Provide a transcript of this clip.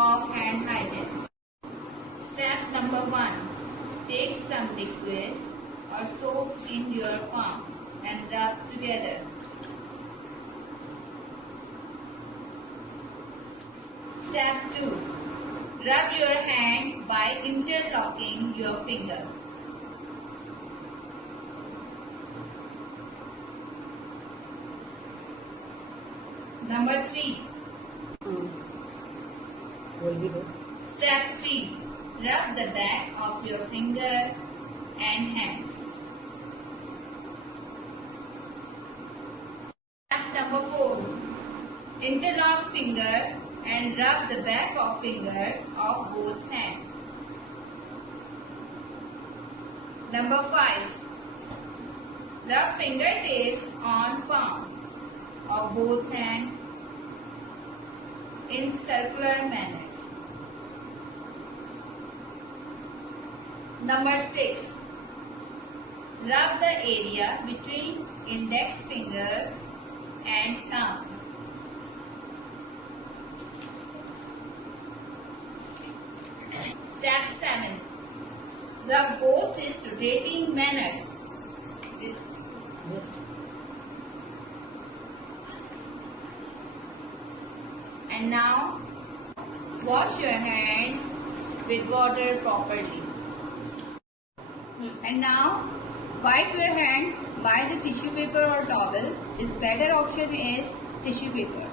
of hand hygiene. Step number 1. Take some liquid or soap in your palm and rub together. Step 2. Rub your hand by interlocking your finger. Number 3. Step 3. Rub the back of your finger and hands. Step number 4. Interlock finger and rub the back of finger of both hands. Number 5. Rub fingertips on palm of both hands in circular manners. Number 6. Rub the area between index finger and thumb. Step 7. Rub both wrists rotating manners. And now, wash your hands with water properly. And now, wipe your hand by the tissue paper or towel. Its better option is tissue paper.